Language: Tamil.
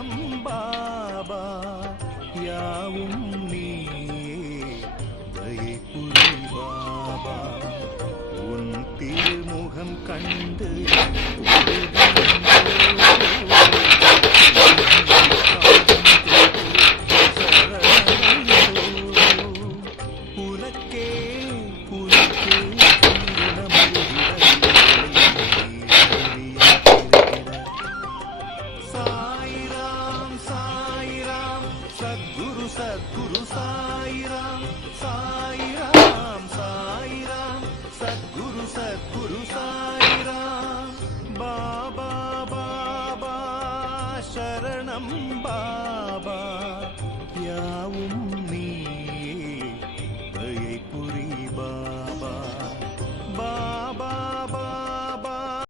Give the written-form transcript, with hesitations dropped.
சரணம் பாபா யாவும் நீயே தயை புரி பாபா உன் திருமுகம் கண்டு சத்குரு சத்குரு சாயிராம் சாயிராம் சாயிராம் சத்குரு சத்குரு சாயிராம் பாபா பாபா சரணம் பாபா